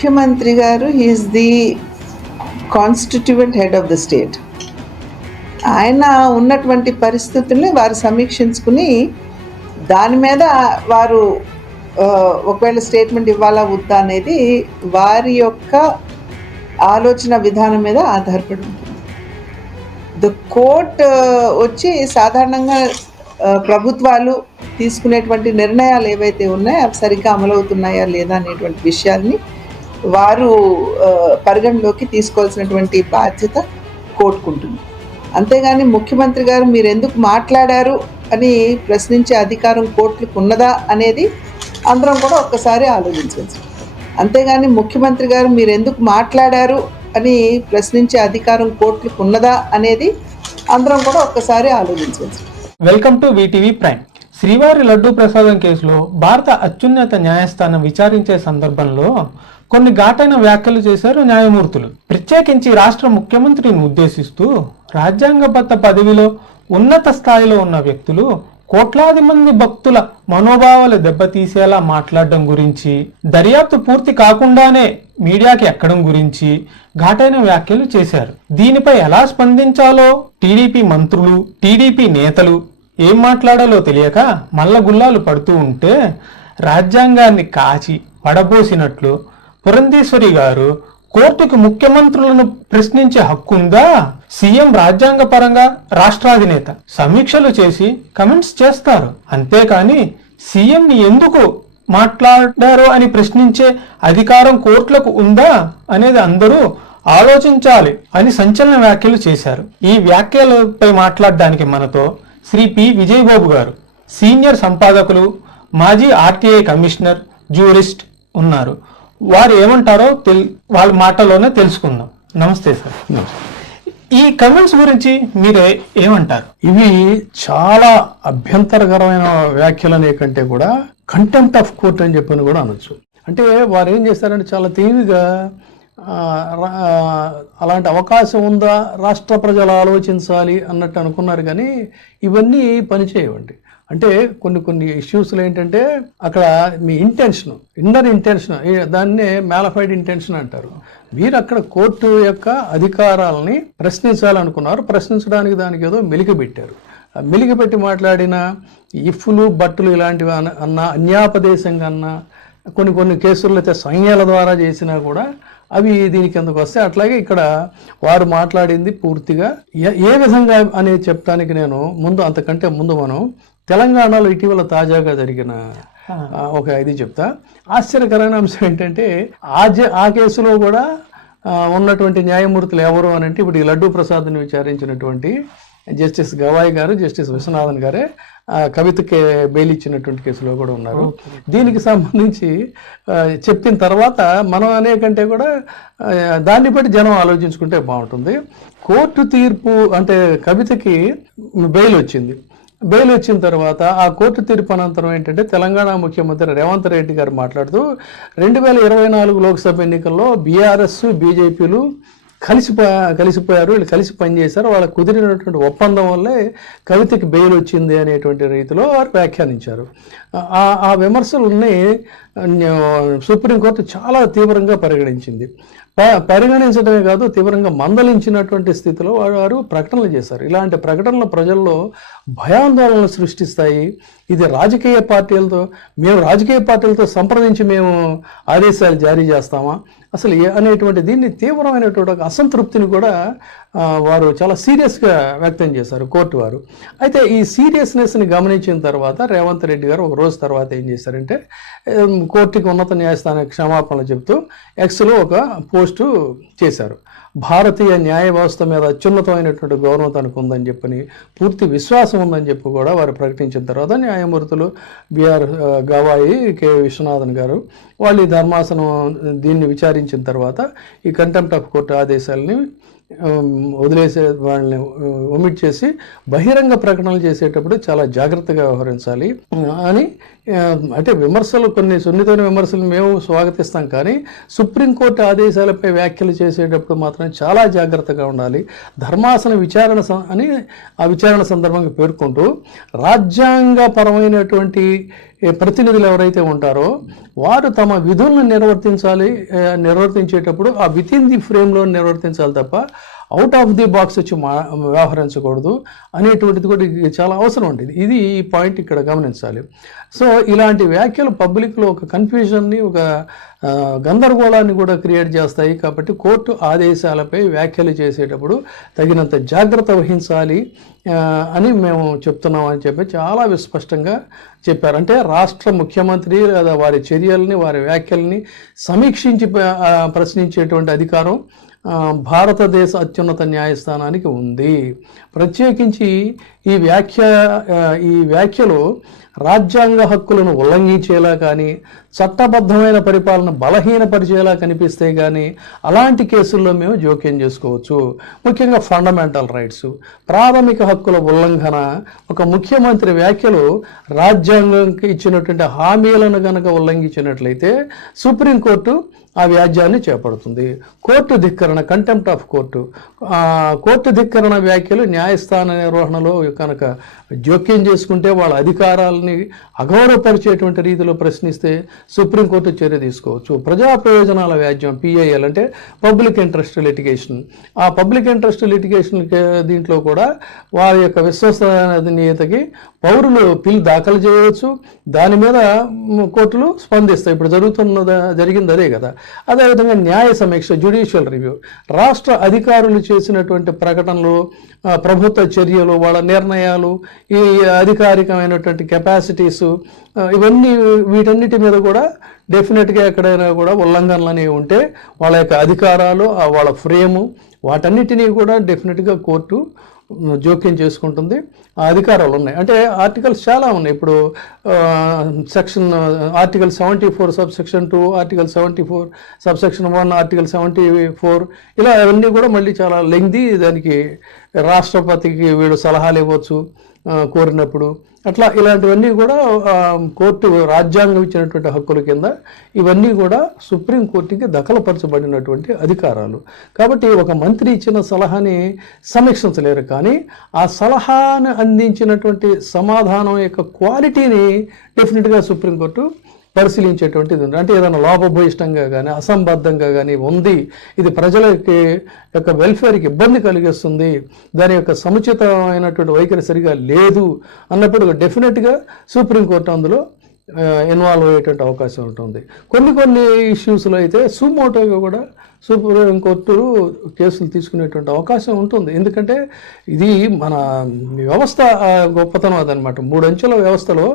ముఖ్యమంత్రి గారు is the constituent head of the state. ఆయన ఉన్నటువంటి పరిస్థితుల్ని వారు సమీక్షించుకుని దాని మీద వారు ఒకవేళ స్టేట్మెంట్ ఇవ్వాలా వద్దా అనేది వారి యొక్క ఆలోచన విధానం మీద ఆధారపడి ఉంటుంది. ద కోర్ట్ వచ్చి సాధారణంగా ప్రభుత్వాలు తీసుకునేటువంటి నిర్ణయాలు ఏవైతే ఉన్నాయో అవి సరిగ్గా అమలవుతున్నాయా లేదా అనేటువంటి విషయాల్ని వారు పరిగణలోకి తీసుకోవాల్సినటువంటి బాధ్యత కోర్టుకుంటుంది. అంతేగాని ముఖ్యమంత్రి గారు మీరు ఎందుకు మాట్లాడారు అని ప్రశ్నించే అధికారం కోర్టులకు ఉన్నదా అనేది అందరం కూడా ఒక్కసారి ఆలోచించవచ్చు. అంతేగాని ముఖ్యమంత్రి గారు మీరు ఎందుకు మాట్లాడారు అని ప్రశ్నించే అధికారం కోర్టులకు ఉన్నదా అనేది అందరం కూడా ఒక్కసారి ఆలోచించవచ్చు. Welcome to VTV prime. శ్రీవారి లడ్డూ ప్రసాదం కేసులో భారత అత్యున్నత న్యాయస్థానం విచారించే సందర్భంలో కొన్ని ఘాటైన వ్యాఖ్యలు చేశారు న్యాయమూర్తులు. ప్రత్యేకించి రాష్ట్ర ముఖ్యమంత్రిని ఉద్దేశిస్తూ రాజ్యాంగబద్ధ పదవిలో ఉన్నత స్థాయిలో ఉన్న వ్యక్తులు కోట్లాది మంది భక్తుల మనోభావాలు దెబ్బతీసేలా మాట్లాడడం గురించి, దర్యాప్తు పూర్తి కాకుండానే మీడియాకి ఎక్కడం గురించి ఘాటైన వ్యాఖ్యలు చేశారు. దీనిపై ఎలా స్పందించాలో టీడీపీ మంత్రులు, టీడీపీ నేతలు ఏం మాట్లాడాలో తెలియక మల్లగుల్లాలు పడుతూ ఉంటే రాజ్యాంగాన్ని కాచి వడబోసినట్లు పురంధేశ్వరి గారు కోర్టుకు ముఖ్యమంత్రులను ప్రశ్నించే హక్కుందా? సీఎం రాజ్యాంగ పరంగా రాష్ట్రాధినేత సమీక్షలు చేసి కమెంట్స్ చేస్తారు. అంతేకాని సీఎంని ఎందుకు మాట్లాడారు అని ప్రశ్నించే అధికారం కోర్టులకు ఉందా అనేది అందరూ ఆలోచించాలి అని సంచలన వ్యాఖ్యలు చేశారు. ఈ వ్యాఖ్యలపై మాట్లాడడానికి మనతో శ్రీ పి. విజయబాబు గారు, సీనియర్ సంపాదకులు, మాజీ ఆర్టీఐ కమిషనర్, జ్యూరిస్ట్ ఉన్నారు. వారు ఏమంటారో వాళ్ళ మాటలోనే తెలుసుకుందాం. నమస్తే సార్. ఈ కమెంట్స్ గురించి మీరు ఏమంటారు? ఇవి చాలా అభ్యంతరకరమైన వ్యాఖ్యలనే కంటే కూడా కంటెంప్ట్ ఆఫ్ కోర్ట్ అని చెప్పని కూడా అనొచ్చు. అంటే వారు ఏం చేస్తారంటే చాలా తెలివిగా అలాంటి అవకాశం ఉందా, రాష్ట్ర ప్రజలు ఆలోచించాలి అన్నట్టు అనుకున్నారు. కానీ ఇవన్నీ పనిచేయవండి. అంటే కొన్ని ఇష్యూస్లో ఏంటంటే అక్కడ మీ ఇంటెన్షన్, ఇన్నర్ ఇంటెన్షన్, దాన్నే మ్యాలిఫైడ్ ఇంటెన్షన్ అంటారు. మీరు అక్కడ కోర్టు యొక్క అధికారాలని ప్రశ్నించాలనుకున్నారు, ప్రశ్నించడానికి దానికి ఏదో మెలికబెట్టారు. మెలికబెట్టి మాట్లాడిన ఇఫ్లు బట్టులు ఇలాంటివి అన్నా, అన్యాపదేశంగా అన్నా, కొన్ని కేసుల్లో అయితే సంజ్ఞల ద్వారా చేసినా కూడా అవి దీనికి ఎందుకు వస్తాయి. అట్లాగే ఇక్కడ వారు మాట్లాడింది పూర్తిగా ఏ విధంగా అనేది చెప్పడానికి నేను అంతకంటే ముందు మనం తెలంగాణలో ఇటీవల తాజాగా జరిగిన ఒక ఇది చెప్తా. ఆశ్చర్యకరమైన అంశం ఏంటంటే ఆ కేసులో కూడా ఉన్నటువంటి న్యాయమూర్తులు ఎవరు అని అంటే ఇప్పుడు ఈ లడ్డూ ప్రసాద్ని విచారించినటువంటి జస్టిస్ గవాయ్ గారు, జస్టిస్ విశ్వనాథన్ గారే కవితకి బెయిల్ ఇచ్చినటువంటి కేసులో కూడా ఉన్నారు. దీనికి సంబంధించి చెప్పిన తర్వాత మనం అనే కంటే కూడా దాన్ని బట్టి జనం ఆలోచించుకుంటే బాగుంటుంది. కోర్టు తీర్పు అంటే కవితకి బెయిల్ వచ్చింది. బెయిల్ వచ్చిన తర్వాత ఆ కోర్టు తీర్పు అనంతరం ఏంటంటే తెలంగాణ ముఖ్యమంత్రి రేవంత్ రెడ్డి గారు మాట్లాడుతూ 2024 లోక్సభ ఎన్నికల్లో బీఆర్ఎస్, బీజేపీలు కలిసిపోయారు, వీళ్ళు కలిసి పనిచేశారు, వాళ్ళకు కుదిరినటువంటి ఒప్పందం వల్లే కవితకి బెయిల్ వచ్చింది అనేటువంటి రీతిలో వారు వ్యాఖ్యానించారు. ఆ విమర్శలని సుప్రీంకోర్టు చాలా తీవ్రంగా పరిగణించింది. పరిగణించడమే కాదు, తీవ్రంగా మందలించినటువంటి స్థితిలో వారు ప్రకటనలు చేశారు. ఇలాంటి ప్రకటనలు ప్రజల్లో భయాందోళనలు సృష్టిస్తాయి. ఇది రాజకీయ పార్టీలతో సంప్రదించి మేము ఆదేశాలు జారీ చేస్తామా అసలు అనేటువంటి దీన్ని తీవ్రమైనటువంటి ఒక అసంతృప్తిని కూడా వారు చాలా సీరియస్గా వ్యక్తం చేశారు కోర్టు వారు. అయితే ఈ సీరియస్నెస్ని గమనించిన తర్వాత రేవంత్ రెడ్డి గారు ఒక రోజు తర్వాత ఏం చేశారంటే కోర్టుకి ఉన్నత న్యాయస్థానానికి క్షమాపణలు చెబుతూ ఎక్స్లో ఒక పోస్టు చేశారు. భారతీయ న్యాయ వ్యవస్థ మీద అత్యున్నతమైనటువంటి గౌరవం తనకు ఉందని చెప్పని, పూర్తి విశ్వాసం ఉందని చెప్పి కూడా వారు ప్రకటించిన తర్వాత న్యాయమూర్తులు బిఆర్ గవాయి, కె విశ్వనాథన్ గారు వాళ్ళు ఈ ధర్మాసనం దీన్ని విచారించిన తర్వాత ఈ కంటెంప్ట్ ఆఫ్ కోర్టు ఆదేశాలని వదిలేసే వాళ్ళని ఒమిట్ చేసి బహిరంగ ప్రకటనలు చేసేటప్పుడు చాలా జాగ్రత్తగా వ్యవహరించాలి అని అంటే విమర్శలు, కొన్ని సున్నితమైన విమర్శలు మేము స్వాగతిస్తాం, కానీ సుప్రీంకోర్టు ఆదేశాలపై వ్యాఖ్యలు చేసేటప్పుడు మాత్రం చాలా జాగ్రత్తగా ఉండాలి. ధర్మాసన విచారణ అని ఆ విచారణ సందర్భంగా పేర్కొంటూ రాజ్యాంగపరమైనటువంటి ప్రతినిధులు ఎవరైతే ఉంటారో వారు తమ విధులను నిర్వర్తించేటప్పుడు ఆ విత్ ఇన్ ది ఫ్రేమ్లో నిర్వర్తించాలి తప్ప అవుట్ ఆఫ్ ది బాక్స్ వచ్చి వ్యవహరించకూడదు అనేటువంటిది కూడా చాలా అవసరం ఉంటుంది. ఇది ఈ పాయింట్ ఇక్కడ గమనించాలి. సో ఇలాంటి వ్యాఖ్యలు పబ్లిక్లో ఒక కన్ఫ్యూజన్ని, ఒక గందరగోళాన్ని కూడా క్రియేట్ చేస్తాయి. కాబట్టి కోర్టు ఆదేశాలపై వ్యాఖ్యలు చేసేటప్పుడు తగినంత జాగ్రత్త వహించాలి అని మేము చెప్తున్నాం అని చెప్పి చాలా విస్పష్టంగా చెప్పారు. అంటే రాష్ట్ర ముఖ్యమంత్రి లేదా వారి చర్యల్ని, వారి వ్యాఖ్యల్ని సమీక్షించి ప్రశ్నించేటువంటి అధికారం భారతదేశ అత్యున్నత న్యాయస్థానానికి ఉంది. ప్రత్యేకించి ఈ వ్యాఖ్యలు రాజ్యాంగ హక్కులను ఉల్లంఘించేలా కానీ, చట్టబద్ధమైన పరిపాలన బలహీనపరిచేలా కనిపిస్తే కానీ అలాంటి కేసుల్లో మేము జోక్యం చేసుకోవచ్చు. ముఖ్యంగా ఫండమెంటల్ రైట్స్, ప్రాథమిక హక్కుల ఉల్లంఘన, ఒక ముఖ్యమంత్రి వ్యాఖ్యలు రాజ్యాంగంకి ఇచ్చినటువంటి హామీలను కనుక ఉల్లంఘించినట్లయితే సుప్రీంకోర్టు ఆ వ్యాజ్యాన్ని చేపడుతుంది. కోర్టు ధిక్కరణ, కంటెంప్ట్ ఆఫ్ కోర్టు, కోర్టు ధిక్కరణ వ్యాఖ్యలు న్యాయస్థాన నిర్వహణలో కనుక జోక్యం చేసుకుంటే, వాళ్ళ అధికారాలని అగౌరవపరిచేటువంటి రీతిలో ప్రశ్నిస్తే సుప్రీంకోర్టు చర్య తీసుకోవచ్చు. ప్రజా ప్రయోజనాల వ్యాజ్యం, PIL అంటే పబ్లిక్ ఇంట్రెస్ట్ లిటిగేషన్, ఆ పబ్లిక్ ఇంట్రెస్ట్ లిటిగేషన్ దీంట్లో కూడా వారి యొక్క విశ్వసనీయతకి పౌరులు పిల్ దాఖలు చేయవచ్చు. దాని మీద కోర్టులు స్పందిస్తాయి. ఇప్పుడు జరిగింది అదే కదా. అదేవిధంగా న్యాయ సమీక్ష, జ్యుడిషియల్ రివ్యూ, రాష్ట్ర అధికారులు చేసినటువంటి ప్రకటనలు, ప్రభుత్వ చర్యలు, వాళ్ళ నిర్ణయాలు, ఈ అధికారికమైనటువంటి కెపాసిటీస్, ఇవన్నీ వీటన్నిటి మీద కూడా డెఫినెట్గా ఎక్కడైనా కూడా ఉల్లంఘనలు అనేవి ఉంటే వాళ్ళ యొక్క అధికారాలు, వాళ్ళ ఫ్రేము, వాటన్నిటినీ కూడా డెఫినెట్గా కోర్టు జోక్యం చేసుకుంటుంది. ఆ అధికారాలు ఉన్నాయి. అంటే ఆర్టికల్స్ చాలా ఉన్నాయి. ఇప్పుడు article 74 subsection 2, article 74 subsection 1, article 74 ఇలా అవన్నీ కూడా మళ్ళీ చాలా లెంగ్దీ. దానికి రాష్ట్రపతికి వీళ్ళు సలహాలు ఇవ్వచ్చు కోరినప్పుడు. అట్లా ఇలాంటివన్నీ కూడా కోర్టు రాజ్యాంగం ఇచ్చినటువంటి హక్కుల కింద ఇవన్నీ కూడా సుప్రీంకోర్టుకి దఖలుపరచబడినటువంటి అధికారాలు. కాబట్టి ఒక మంత్రి ఇచ్చిన సలహాని సమీక్షించలేరు, కానీ ఆ సలహాను అందించినటువంటి సమాధానం యొక్క క్వాలిటీని డెఫినెట్గా సుప్రీంకోర్టు పరిశీలించేటువంటిది ఉంది. అంటే ఏదైనా లోపభూయిష్టంగా కానీ, అసంబద్ధంగా కానీ ఉంది, ఇది ప్రజలకి యొక్క వెల్ఫేర్కి ఇబ్బంది కలిగిస్తుంది, దాని యొక్క సముచితమైనటువంటి వైఖరి సరిగా లేదు అన్నప్పుడు డెఫినెట్గా సుప్రీంకోర్టు అందులో ఇన్వాల్వ్ అయ్యేటువంటి అవకాశం ఉంటుంది. కొన్ని ఇష్యూస్లో అయితే సుమోటోగా కూడా సుప్రీంకోర్టు కేసులు తీసుకునేటువంటి అవకాశం ఉంటుంది. ఎందుకంటే ఇది మన వ్యవస్థ గొప్పతనం అదనమాట. 3 అంచెల వ్యవస్థలో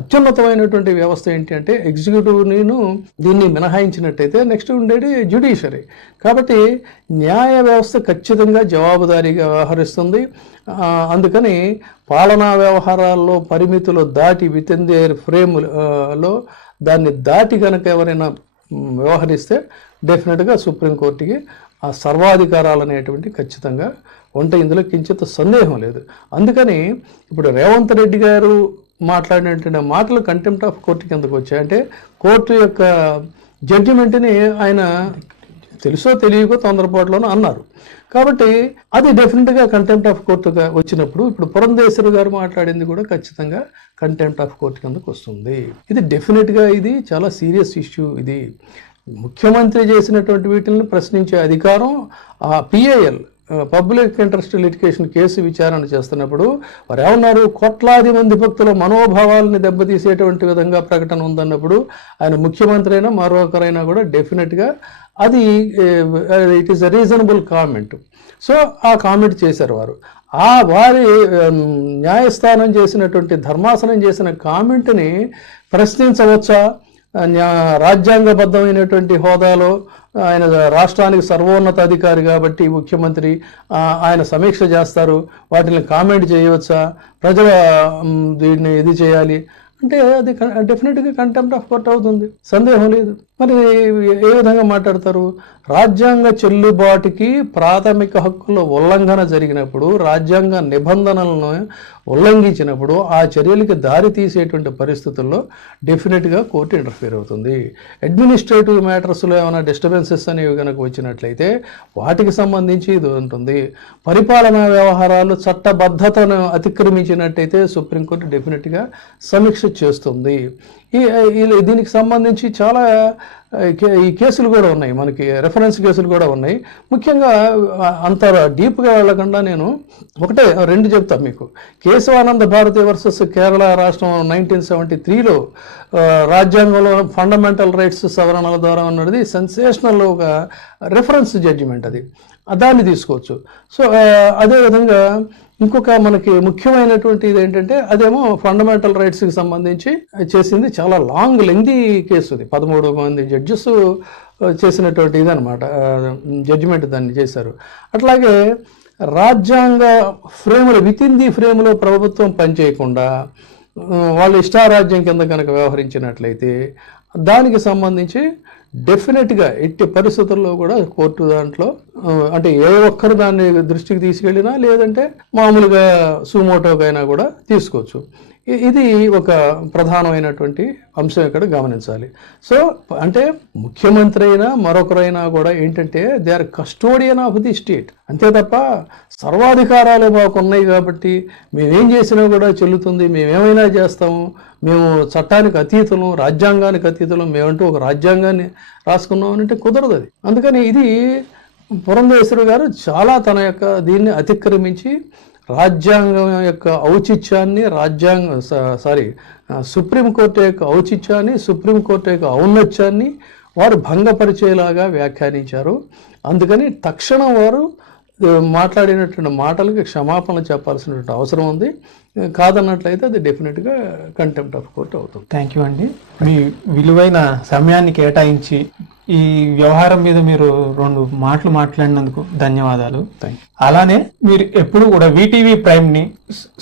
అత్యున్నతమైనటువంటి వ్యవస్థ ఏంటి అంటే ఎగ్జిక్యూటివ్ను దీన్ని మినహాయించినట్టయితే నెక్స్ట్ ఉండేది జ్యుడిషియరీ. కాబట్టి న్యాయ వ్యవస్థ ఖచ్చితంగా జవాబుదారీగా వ్యవహరిస్తుంది. అందుకని పాలనా వ్యవహారాల్లో పరిమితులు దాటి విత్ ఇన్ దేర్ ఫ్రేమ్లో దాన్ని దాటి కనుక ఎవరైనా వ్యవహరిస్తే డెఫినెట్గా సుప్రీంకోర్టుకి ఆ సర్వాధికారాలు అనేటువంటి ఖచ్చితంగా ఉంటాయి. ఇందులో కించిత్ సందేహం లేదు. అందుకని ఇప్పుడు రేవంత్ రెడ్డి గారు మాట్లాడినటువంటి మాటలు కంటెంప్ట్ ఆఫ్ కోర్టు కిందకు వచ్చాయంటే కోర్టు యొక్క జడ్జిమెంట్ని ఆయన తెలుసో తెలియకో తొందరపాటులోనూ అన్నారు. కాబట్టి అది డెఫినెట్గా కంటెంప్ట్ ఆఫ్ కోర్టుగా వచ్చినప్పుడు ఇప్పుడు పురంధేశ్వరి గారు మాట్లాడింది కూడా ఖచ్చితంగా కంటెంప్ట్ ఆఫ్ కోర్టు కిందకు వస్తుంది. ఇది డెఫినెట్గా ఇది చాలా సీరియస్ ఇష్యూ. ఇది ముఖ్యమంత్రి చేసినటువంటి వీటిని ప్రశ్నించే అధికారం ఆ PIL public interest litigation case విచారణ చేస్తున్నప్పుడు వారు ఏమన్నారు, కోట్లాది మంది భక్తుల మనోభావాలని దెబ్బతీసేటువంటి విధంగా ప్రకటన ఉందన్నప్పుడు ఆయన ముఖ్యమంత్రి అయినా మరొకరైనా కూడా డెఫినెట్గా అది it is a reasonable comment. So ఆ కామెంట్ చేశారు వారు. వారి న్యాయస్థానం చేసినటువంటి ధర్మాసనం చేసిన కామెంట్ని ప్రశ్నించవచ్చా? రాజ్యాంగబద్ధమైనటువంటి హోదాలో ఆయన రాష్ట్రానికి సర్వోన్నత అధికారి కాబట్టి ముఖ్యమంత్రి, ఆయన సమీక్ష చేస్తారు, వాటిని కామెంట్ చేయవచ్చా? ప్రజల దీన్ని ఇది చేయాలి అంటే అది డెఫినెట్గా కంటెంప్ట్ ఆఫ్ కోర్ట్ అవుతుంది, సందేహం లేదు. మరి ఏ విధంగా మాట్లాడతారు? రాజ్యాంగ చెల్లుబాటుకి ప్రాథమిక హక్కుల ఉల్లంఘన జరిగినప్పుడు, రాజ్యాంగ నిబంధనలను ఉల్లంఘించినప్పుడు ఆ చర్యలకి దారి తీసేటువంటి పరిస్థితుల్లో డెఫినెట్గా కోర్టు ఇంటర్ఫియర్ అవుతుంది. అడ్మినిస్ట్రేటివ్ మ్యాటర్స్లో ఏమైనా డిస్టర్బెన్సెస్ అనేవి కనుక వచ్చినట్లయితే వాటికి సంబంధించి ఇది ఉంటుంది. పరిపాలనా వ్యవహారాలు చట్టబద్ధతను అతిక్రమించినట్టయితే సుప్రీంకోర్టు డెఫినెట్గా సమీక్ష చేస్తుంది. దీనికి సంబంధించి చాలా ఈ కేసులు కూడా ఉన్నాయి, మనకి రెఫరెన్స్ కేసులు కూడా ఉన్నాయి. ముఖ్యంగా అంత డీప్గా వెళ్ళకుండా నేను ఒకటే రెండు చెప్తాను మీకు. కేశవానంద భారతి వర్సెస్ కేరళ రాష్ట్రం 1973లో రాజ్యాంగంలో ఫండమెంటల్ రైట్స్ సవరణల ద్వారా ఉన్నది సెన్సేషనల్ ఒక రెఫరెన్స్ జడ్జిమెంట్, అది దాన్ని తీసుకోవచ్చు. సో అదేవిధంగా ఇంకొక మనకి ముఖ్యమైనటువంటి ఇది ఏంటంటే అదేమో ఫండమెంటల్ రైట్స్కి సంబంధించి చేసింది చాలా లాంగ్ లెంగ్తీ కేసు, అది 13 మంది జడ్జెస్ చేసినటువంటి ఇదనమాట జడ్జిమెంట్ దాన్ని చేశారు. అట్లాగే రాజ్యాంగ ఫ్రేములు వితిన్ ది ఫ్రేమ్లో ప్రభుత్వం పనిచేయకుండా వాళ్ళు ఇష్టారాజ్యం కింద కనుక వ్యవహరించినట్లయితే దానికి సంబంధించి డెఫినెట్గా ఎట్టి పరిస్థితుల్లో కూడా కోర్టు దాంట్లో అంటే ఏ ఒక్కరు దాన్ని దృష్టికి తీసుకెళ్ళినా లేదంటే మామూలుగా సుమోటోకైనా కూడా తీసుకోవచ్చు. ఇది ఒక ప్రధానమైనటువంటి అంశం ఇక్కడ గమనించాలి. సో అంటే ముఖ్యమంత్రి అయినా మరొకరైనా కూడా ఏంటంటే they are custodian of the state, అంతే తప్ప సర్వాధికారాలు మాకు ఉన్నాయి కాబట్టి మేమేం చేసినా కూడా చెల్లుతుంది, మేమేమైనా చేస్తాము, మేము చట్టానికి అతీతులం, రాజ్యాంగానికి అతీతులం, మేమంటూ ఒక రాజ్యాంగాన్ని రాసుకున్నాం అంటే కుదరదు అది. అందుకని ఇది పురంధేశ్వరి గారు చాలా తన యొక్క దీన్ని అతిక్రమించి రాజ్యాంగం యొక్క ఔచిత్యాన్ని సుప్రీంకోర్టు యొక్క ఔచిత్యాన్ని, సుప్రీంకోర్టు యొక్క ఔన్నత్యాన్ని వారు భంగపరిచేలాగా వ్యాఖ్యానించారు. అందుకని తక్షణం వారు మాట్లాడినటువంటి మాటలకి క్షమాపణ చెప్పాల్సినటువంటి అవసరం ఉంది. కాదన్నట్లయితే అది డెఫినెట్గా కంటెంప్ట్ ఆఫ్ కోర్ట్ అవుతుంది. థ్యాంక్ యూ అండి, మీ విలువైన సమయాన్ని కేటాయించి ఈ వ్యవహారం మీద మీరు 2 మాటలు మాట్లాడినందుకు ధన్యవాదాలు. అలానే మీరు ఎప్పుడు కూడా వీటీవీ ప్రైమ్ని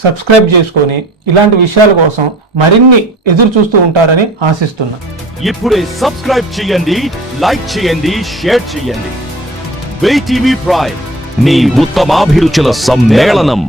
సబ్స్క్రైబ్ చేసుకొని ఇలాంటి విషయాల కోసం మరిన్ని ఎదురు చూస్తూ ఉంటారని ఆశిస్తున్నా. ఇప్పుడే సబ్స్క్రైబ్ చేయండి, లైక్ చేయండి, షేర్ చేయండి. వీటీవీ ప్రైమ్, నీ ఉత్తమాభిరుచుల సమ్మేళనం.